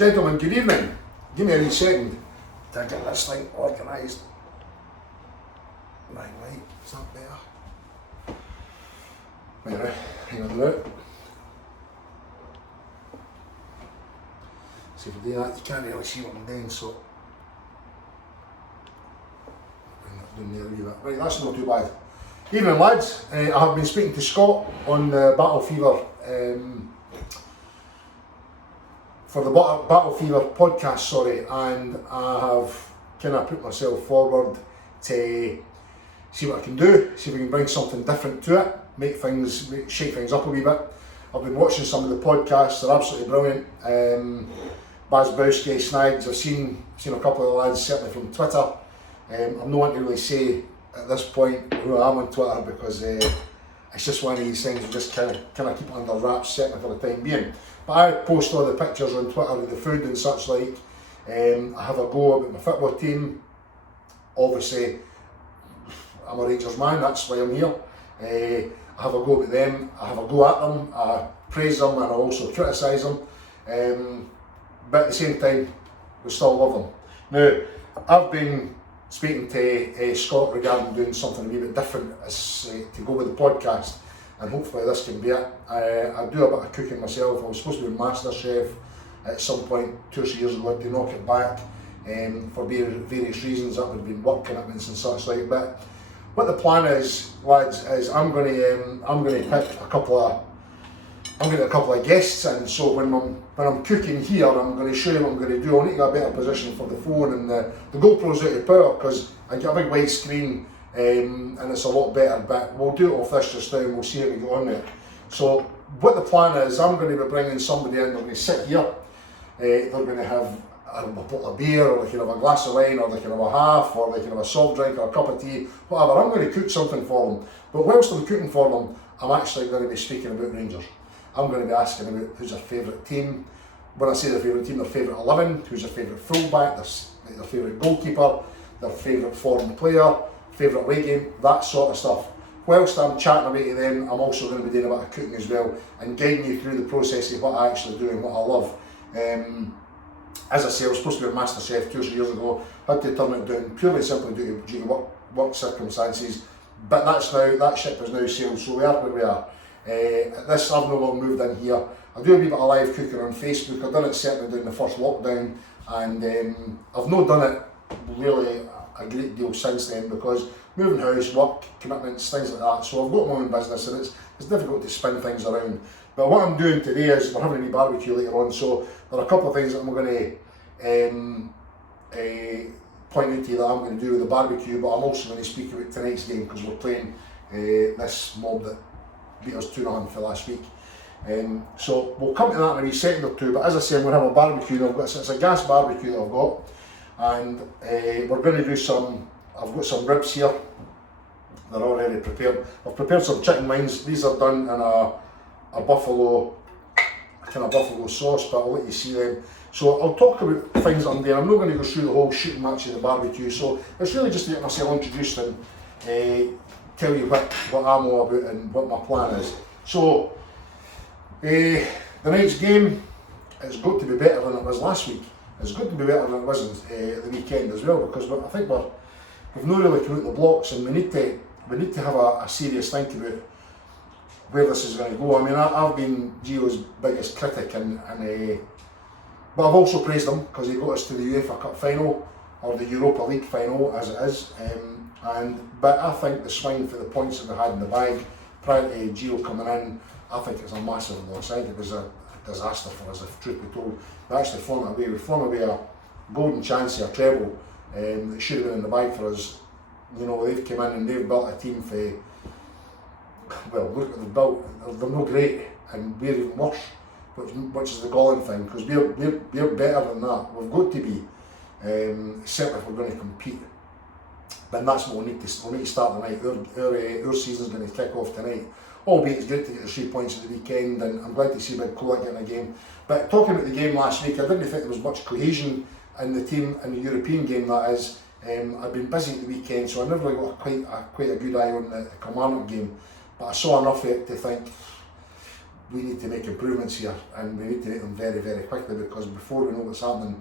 Gentlemen, good evening. Give me a wee second to get this thing organised. Right, is that better? Right, hang on a minute. See if I do that, you can't really see what I'm doing, so bring that down there a wee bit. Right, that's not too bad. Evening lads, I have been speaking to Scott on the Battle Fever for the Battle Fever podcast, and I have kind of put myself forward to see what I can do, see if we can bring something different to it, shake things up a wee bit. I've been watching some of the podcasts, they're absolutely brilliant. Baz Bowski, Snags, I've seen a couple of the lads, certainly from Twitter. I'm not want to really say at this point who I am on Twitter because it's just one of these things we just kind of keep under wraps, certainly for the time being. But I post all the pictures on Twitter of the food and such like. I have a go about my football team. Obviously, I'm a Rangers man, that's why I'm here. I have a go at them, I have a go at them, I praise them and I also criticise them. But at the same time, we still love them. Now, I've been speaking to Scott regarding doing something a wee bit different to go with the podcast, and hopefully this can be it. I do a bit of cooking myself. I was supposed to be Master Chef at some point 2 or 3 years ago, to knock it back for various reasons. That would have been work commitments and such like. But what the plan is, lads, is I'm going to pick a couple of guests, and so when I'm cooking here, I'm going to show you what I'm going to do. I need to get a better position for the phone, and the GoPro's out of power because I get a big wide screen and it's a lot better, but we'll do it off this just now and we'll see how we go on there. So what the plan is, I'm going to be bringing somebody in, they're going to sit here, they're going to have a bottle of beer, or they can have a glass of wine, or they can have a half, or they can have a soft drink or a cup of tea, whatever. I'm going to cook something for them, but whilst I'm cooking for them, I'm actually going to be speaking about Rangers. I'm going to be asking about who's their favourite team. When I say their favourite team, their favourite 11, who's their favourite fullback, their favourite goalkeeper, their favourite foreign player, favourite away game, that sort of stuff. Whilst I'm chatting away to them, I'm also going to be doing a bit of cooking as well and guiding you through the process of what I actually do and what I love. As I say, I was supposed to be a Master Chef 2 or 3 years ago, had to turn it down purely simply due to work circumstances, but that ship has now sailed, so we are where we are. I've no longer moved in here. I do a wee bit of live cooking on Facebook. I've done it certainly during the first lockdown, and I've not done it really a great deal since then because moving house, work, commitments, things like that. So I've got my own business and it's difficult to spin things around. But what I'm doing today is we're having a wee barbecue later on, so there are a couple of things that I'm going to point out to you that I'm going to do with the barbecue, but I'm also going to speak about tonight's game because we're playing this mob that beat us 2-0 for last week. So we'll come to that in a wee second or two, but as I say, I'm going to have a barbecue. It's a gas barbecue that I've got, and we're going to do I've got some ribs here, they're already prepared. I've prepared some chicken wings. These are done in a kind of buffalo sauce, but I'll let you see them. So I'll talk about things that I'm doing. I'm not going to go through the whole shooting match of the barbecue, so it's really just to get myself introduced and tell you what I'm all about and what my plan is. So the night's game, it's got to be better than it was last week. It's good to be better than it was the weekend as well, because I think we've not really come out the blocks, and we need to have a serious think about where this is going to go. I mean, I've been Gio's biggest critic, but I've also praised him because he got us to the UEFA Cup final, or the Europa League final as it is. But I think the swing for the points that they had in the bag prior to Gio coming in, I think it's a massive loss. I think it was a disaster for us, if truth be told. They actually flung it away. We flung away a golden chance of a treble that should have been in the bag for us. You know, they've come in and they've built a team for, well, look what they've built. They're not great, and we're even worse, which is the galling thing, because we're better than that. We've got to be, certainly if we're going to compete. But that's what we need to start tonight. Our season's going to kick off tonight. Albeit it's great to get the 3 points at the weekend, and I'm glad to see Big Colak getting a game. But talking about the game last week, I didn't think there was much cohesion in the team, in the European game that is. I've been busy at the weekend, so I never really got quite a good eye on the Kilmarnock game. But I saw enough of it to think we need to make improvements here, and we need to make them very, very quickly, because before we know what's happening,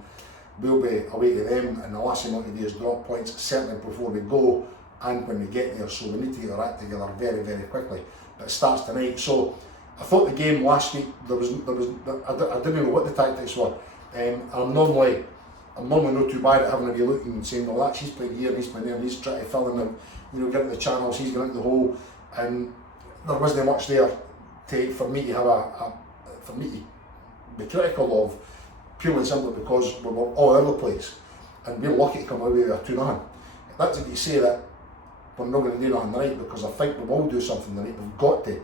we'll be away to them, and the last thing we want to do is drop points, certainly before we go and when we get there. So we need to get our act together very, very quickly. But it starts tonight. So I thought the game last week, I didn't know what the tactics were. I'm normally not too bad at having a wee look and saying, well, he's playing here, he's playing there, and he's trying to fill in them, get the channels, he's going into the hole, and there wasn't much there for me to have for me to be critical of, purely and simply because we were all over the place, and we're lucky to come away with a 2-0. That's if you say that we're not going to do nothing tonight, because I think we will do something tonight, we've got to.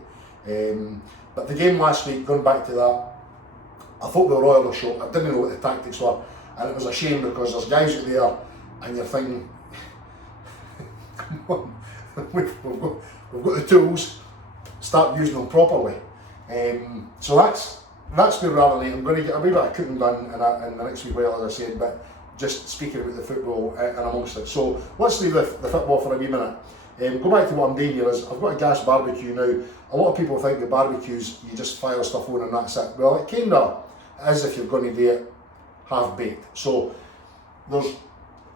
But the game last week, going back to that, I thought we were all over the show. I didn't know what the tactics were, and it was a shame, because there's guys out there and you're thinking, come on, we've got the tools, start using them properly. So that's where we are tonight. I'm going to get a wee bit of cooking done in the next wee while, as I said, but just speaking about the football and amongst it. So let's leave the football for a wee minute. Go back to what I'm doing here. Is I've got a gas barbecue now. A lot of people think the barbecues, you just fire stuff on and that's it. Well, it kind of is if you're going to do it half baked. So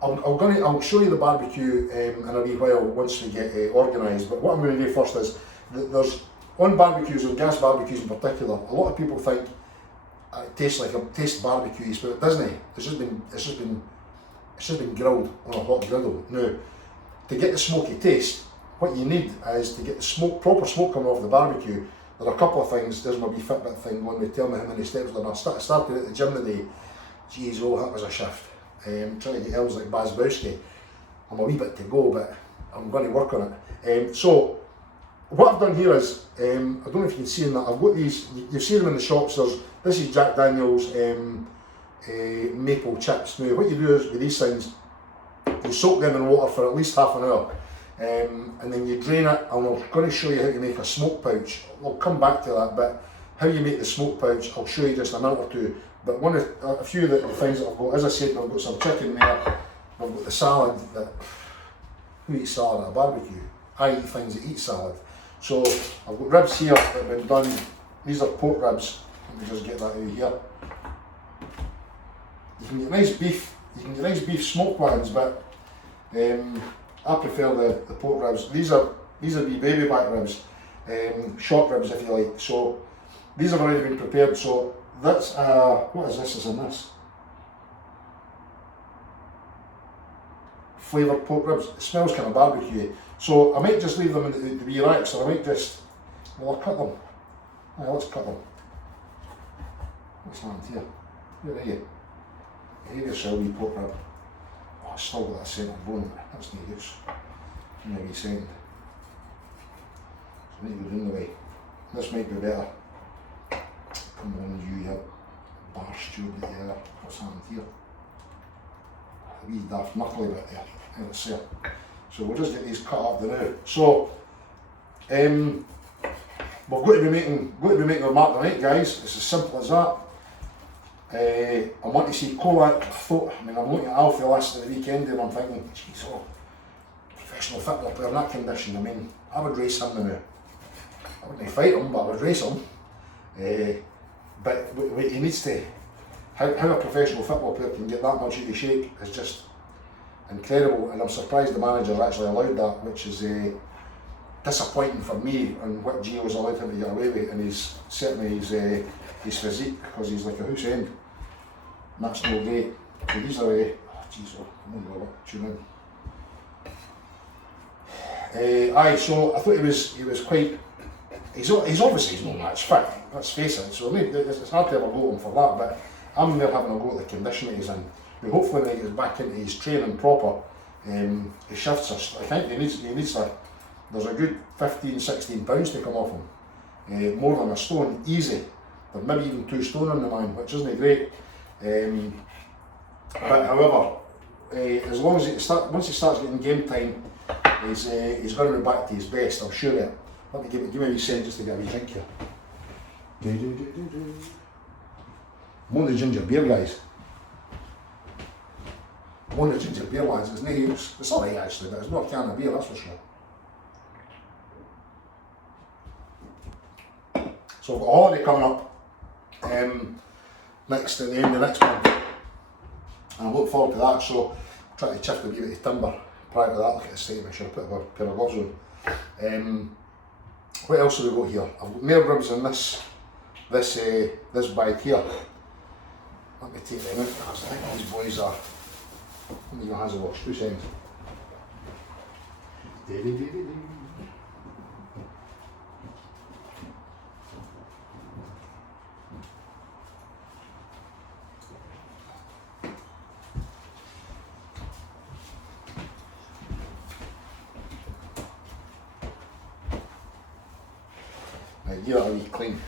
I'll show you the barbecue in a wee while once we get organised. But what I'm going to do first is there's on barbecues, on gas barbecues in particular, a lot of people think it tastes barbecue, but it doesn't. It's just been grilled on a hot griddle. Now, to get the smoky taste, what you need is to get the proper smoke coming off the barbecue. There are a couple of things. There's my wee Fitbit thing going to tell me how many steps there are. I started at the gym today. Jeez, that was a shift. Trying to get elves like Baz Bowski. I'm a wee bit to go, but I'm going to work on it. So what I've done here is, I don't know if you can see in that, I've got these, you've seen them in the shops. This is Jack Daniel's maple chips. Now what you do is with these things, you soak them in water for at least half an hour, and then you drain it, and I'm going to show you how to make a smoke pouch. We'll come back to that, but how you make the smoke pouch, I'll show you just in a minute or two. But a few of the things that I've got, as I said, I've got some chicken there, I've got the salad. Who eats salad at a barbecue? I eat things that eat salad. So I've got ribs here that have been done. These are pork ribs. Let me just get that out of here. You can get nice beef smoked ones, but I prefer the pork ribs. These are wee baby back ribs, short ribs if you like. So these have already been prepared. So that's what is this? Is in this flavoured pork ribs. It smells kind of barbecue. So I might just leave them in the wee racks, or I might just, well, I'll cut them. Let's cut them. What's that here? Where are you? Here's a wee pork rib. Oh, I still got that centre bone. That's no use. Give me a wee second. So I need to go down the way. This might be better. Come on, you here. Bar steward there. What's happened here? A wee daft knuckly bit there. Let's see it. So we'll just get these cut up now. So we've got to be making our mark tonight, guys. It's as simple as that. I want to see Kolak. I'm looking at Alfie last of the weekend and I'm thinking, geez, professional football player in that condition. I would race him now. I wouldn't fight him, but I would race him. But he needs to. How a professional football player can get that much out of shape is just incredible, and I'm surprised the manager actually allowed that, which is disappointing for me, and what Gio's allowed him to get away with, and certainly his physique, because he's like a hoose end, and that's no great. So these are I'm going to tune in. So I thought he was quite. He's obviously not match fit. Let's face it. So it's hard to ever go on for that, but I'm there having a go at the condition that he's in. But hopefully when he gets back into his training proper, his shifts are. I think he needs there's a good 15-16 pounds to come off him. More than a stone, easy. There's maybe even 2 stone on the man, which isn't great. But however, as long as once he starts getting game time, he's going to be back to his best. I'm sure of it. Let me give me a wee second just to get a wee drink here. More the ginger beer, guys. More the ginger beer, lads. It's alright actually, but it's not a can of beer, that's for sure. So So I've got a holiday coming up next at the end of next month, and I look forward to that. So I'm trying to chip a wee bit of timber prior to that. Look at the state, I should have put a pair of gloves on. What else have we got here? I've got more ribs in this bag here. Let me take them out because I think these boys are. Let me give my hands a wash. 2 seconds. Right, give it a wee clean.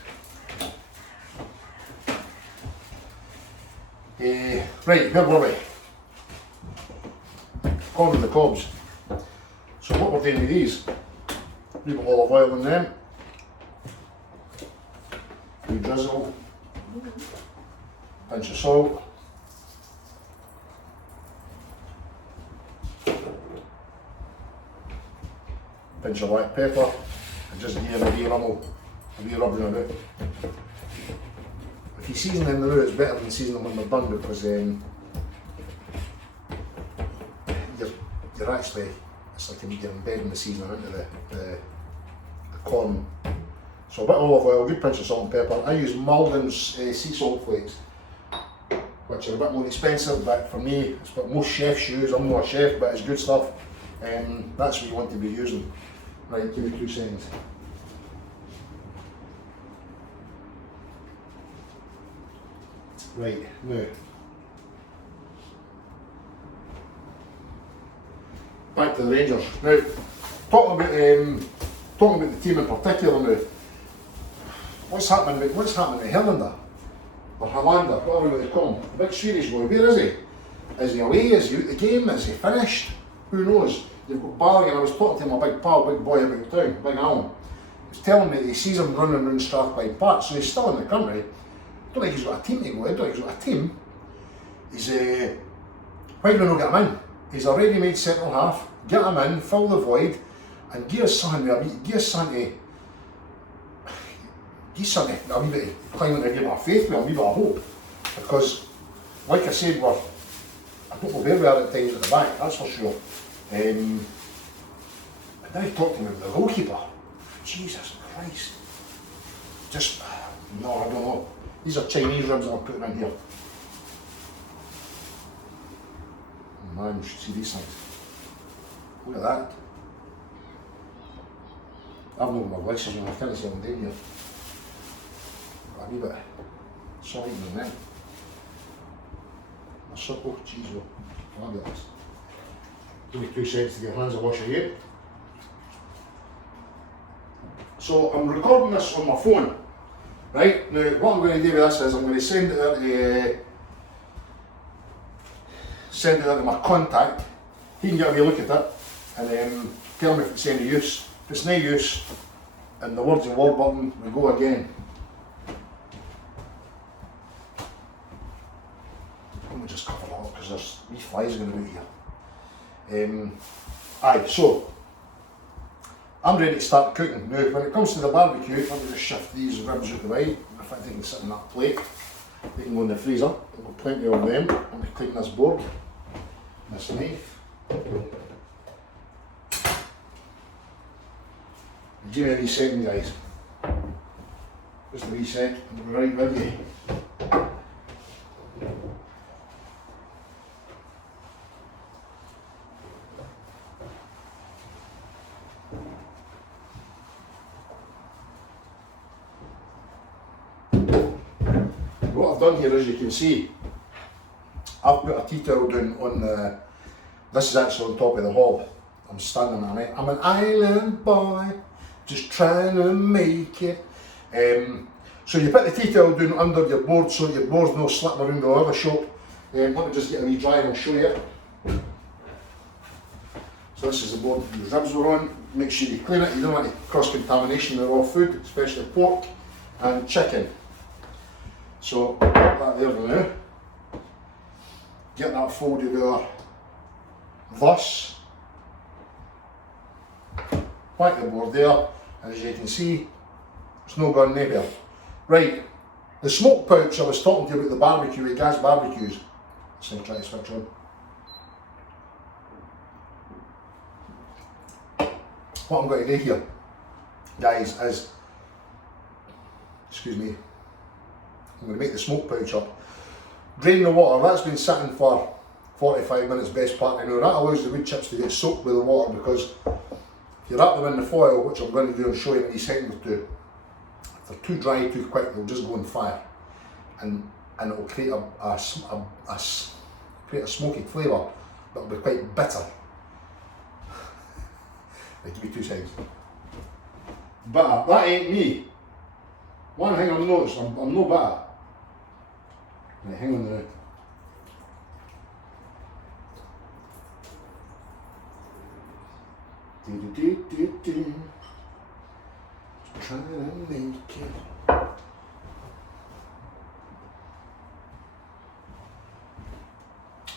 Right, where were we? Corn on the cobs. So what we're doing with these, a wee bit of olive oil in them, wee drizzle, pinch of salt, pinch of black pepper, and just give them a wee rubbing about. If you season them now, it's better than seasoning them when they're done, because you're actually, it's like you're embedding the seasoning into the corn. So a bit of olive oil, a good pinch of salt and pepper. I use Maldon's sea salt flakes, which are a bit more expensive, but for me, it's what most chefs use. I'm not a chef, but it's good stuff. That's what you want to be using. Right, give me 2 seconds. Right, now, back to the Rangers. Now, talking about the team in particular now, what's happening to Helander, or Helander, whatever they call him, the big Swedish boy, where is he? Is he away? Is he out the game? Is he finished? Who knows? You've got Balogun. I was talking to my big pal, big boy about town, Big Alan. He's telling me that he sees him running around Strathclyde Park, so he's still in the country. I don't think he's got a team to go. I don't think he's got a team. He's why do we not get him in? He's a ready-made central half. Get him in, fill the void, and give us something a wee bit of climbing, a wee bit of faith with, a wee bit of hope. Because, like I said, I don't know where we are at times at the back, that's for sure. And then he talked to me about the goalkeeper. Jesus Christ. Just, no, I don't know. These are Chinese ribs that I'm putting in here. Oh man, you should see these things. Look at that. I've not got my glasses on, I can't see what I'm doing here. Got a wee bit of salt in them. A circle, cheese roll. Fabulous. Give me 2 seconds to get hands a wash again. So I'm recording this on my phone. Right, now what I'm going to do with this is I'm going to send it out to my contact. He can get a wee look at it and then tell me if it's any use. If it's no use, and the words in Warburton, we go again. Let me just cover it up because there's these flies going to be here. So I'm ready to start cooking. Now, when it comes to the barbecue, let me just shift these ribs out the way. I think they can sit in that plate. They can go in the freezer. I've got plenty of them. Let me clean this board, this knife. Give me a wee second, guys. Just a wee sec, I'll be right with you. What I've done here, as you can see, I've put a tea towel down on the, this is actually on top of the hob. I'm standing on it. I'm an island boy, just trying to make it. So you put the tea towel down under your board so your board's not slipping around the leather shop. Let me just get a wee dry and I'll show you. So this is the board the ribs were on. Make sure you clean it. You don't want any cross-contamination with raw food, especially pork and chicken. So put that there now. Get that folded there. Thus. Back the board there. As you can see, it's not gone anywhere. Right, the smoke pouch I was talking to you about, the barbecue, gas barbecues. Let's see, try to switch on. What I'm going to do here, guys, is, excuse me, I'm going to make the smoke pouch up. Drain the water, that's been sitting for 45 minutes, best part of an hour. That allows the wood chips to get soaked with the water, because if you wrap them in the foil, which I'm going to do and show you in a second or two, if they're too dry too quick, they'll just go on fire, and it will create create a smoky flavour, but it'll be quite bitter. Right, give me 2 seconds. Bitter, that ain't me. One thing I've noticed, I'm no bitter. Right, hang on there. Trying to make it.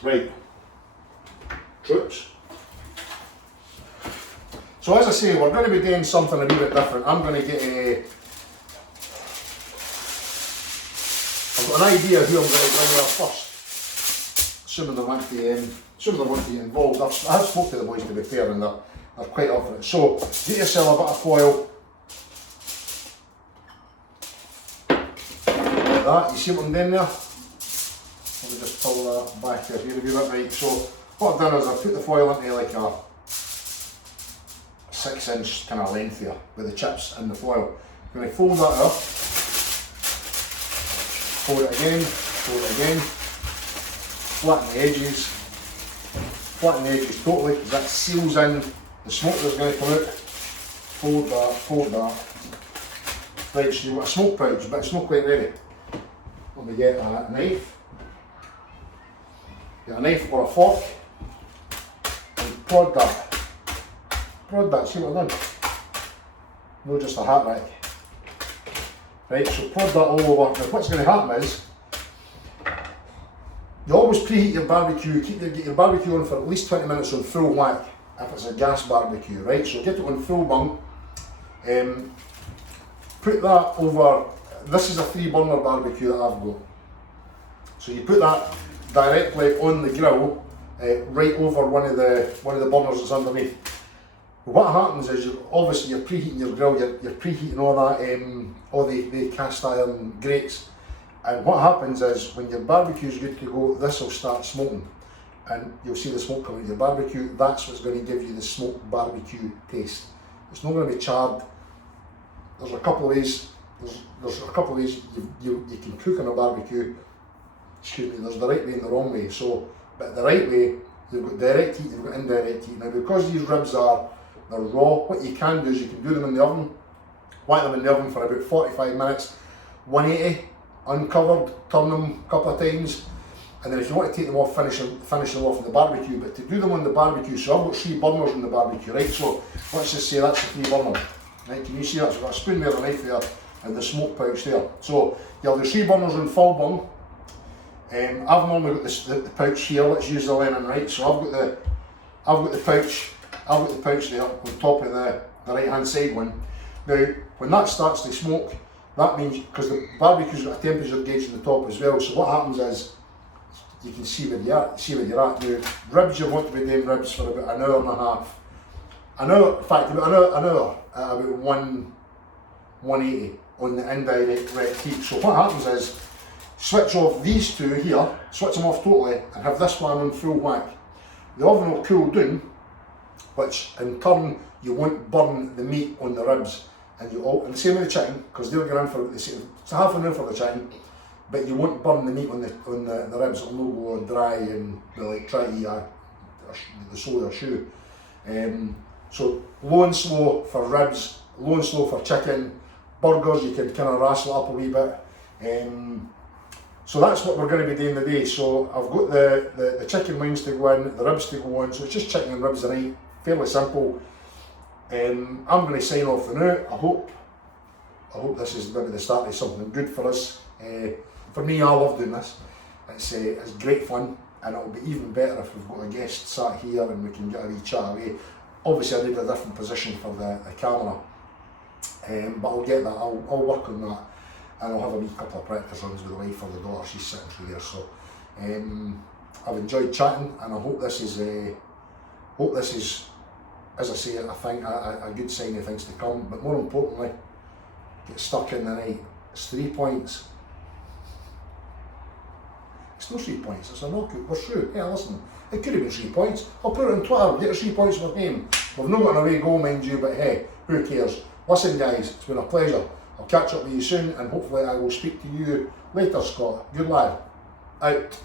Right, troops. So as I say, we're going to be doing something a wee bit different. I'm going to get a... I've got an idea who I'm going to bring there first, assuming they want to get involved. I've spoken to the boys, to be fair, and they're quite up for it. So get yourself a bit of foil. Like that. You see what I'm doing there? Let me just pull that back here a wee bit, right. So what I've done is I've put the foil into like a 6-inch kind of length here with the chips in the foil. I'm going to fold that up, fold it again, flatten the edges totally, because that seals in the smoke that's going to come out. Fold that. Right, so you've got a smoke pouch, but it's not quite ready. Let me get a knife. Get a knife or a fork and prod that, see what I've done? No, just a hat rack. Right, so prod that all over. Now what's going to happen is, you always preheat your barbecue, get your barbecue on for at least 20 minutes on full whack, if it's a gas barbecue, right? So get it on full bung, put that over, this is a 3-burner barbecue that I've got. So you put that directly on the grill, right over one of the burners that's underneath. What happens is, obviously you're preheating your grill, you're preheating all that, all the cast iron grates, and what happens is when your barbecue is good to go, this will start smoking, and you'll see the smoke coming out of your barbecue. That's what's going to give you the smoked barbecue taste. It's not going to be charred. There's a couple of ways. There's a couple of ways you can cook on a barbecue. Excuse me. There's the right way and the wrong way. So, but the right way, you've got direct heat, you've got indirect heat. Now, because these ribs they're raw, what you can do is you can do them in the oven, whack them in the oven for about 45 minutes, 180, uncovered, turn them a couple of times, and then if you want to take them off, finish them off in the barbecue. But to do them on the barbecue, so I've got 3 burners in the barbecue, right? So let's just say that's the 3 burner, right? Can you see that? So I've got a spoon there, a knife there, and the smoke pouch there. So you have the 3 burners on full bung. I've normally got the pouch here. Let's use the linen, right? So I've got the pouch there on top of the right hand side one. Now when that starts to smoke, that means, because the barbecue's got a temperature gauge on the top as well, so what happens is you can see where you're at. Now ribs, you want to be doing ribs for about an hour and a half. In fact about an hour at about 180 on the indirect heat. So what happens is, switch off these 2 here, switch them off totally, and have this one on full whack. The oven will cool down, which in turn you won't burn the meat on the ribs, and the same with the chicken, because they'll go in for it's half an hour for the chicken, but you won't burn the meat on the ribs. It'll not go dry and like try to eat the sole of a shoe. So low and slow for ribs, low and slow for chicken. Burgers you can kind of wrestle up a wee bit. So that's what we're going to be doing today. So I've got the chicken wings to go in, the ribs to go on, so it's just chicken and ribs tonight, fairly simple. I'm going to sign off for now. I hope this is maybe the start of something good for us. For me, I love doing this. It's great fun, and it'll be even better if we've got a guest sat here and we can get a wee chat away. Obviously I need a different position for the camera, but I'll get that, I'll work on that. and I'll have a wee couple of practice runs with the wife or the daughter. She's sitting through there. So I've enjoyed chatting, and I hope this is as I say, I think a good sign of things to come. But more importantly, get stuck in the night. It's 3 points. It's no 3 points, it's a knockout. We're through. Yeah, listen, it could have been 3 points. I'll put it on Twitter, get 3 points for the game. We've not got an away goal, mind you, but hey, who cares? Listen guys, it's been a pleasure. I'll catch up with you soon, and hopefully I will speak to you later, Scott. Good lad. Out.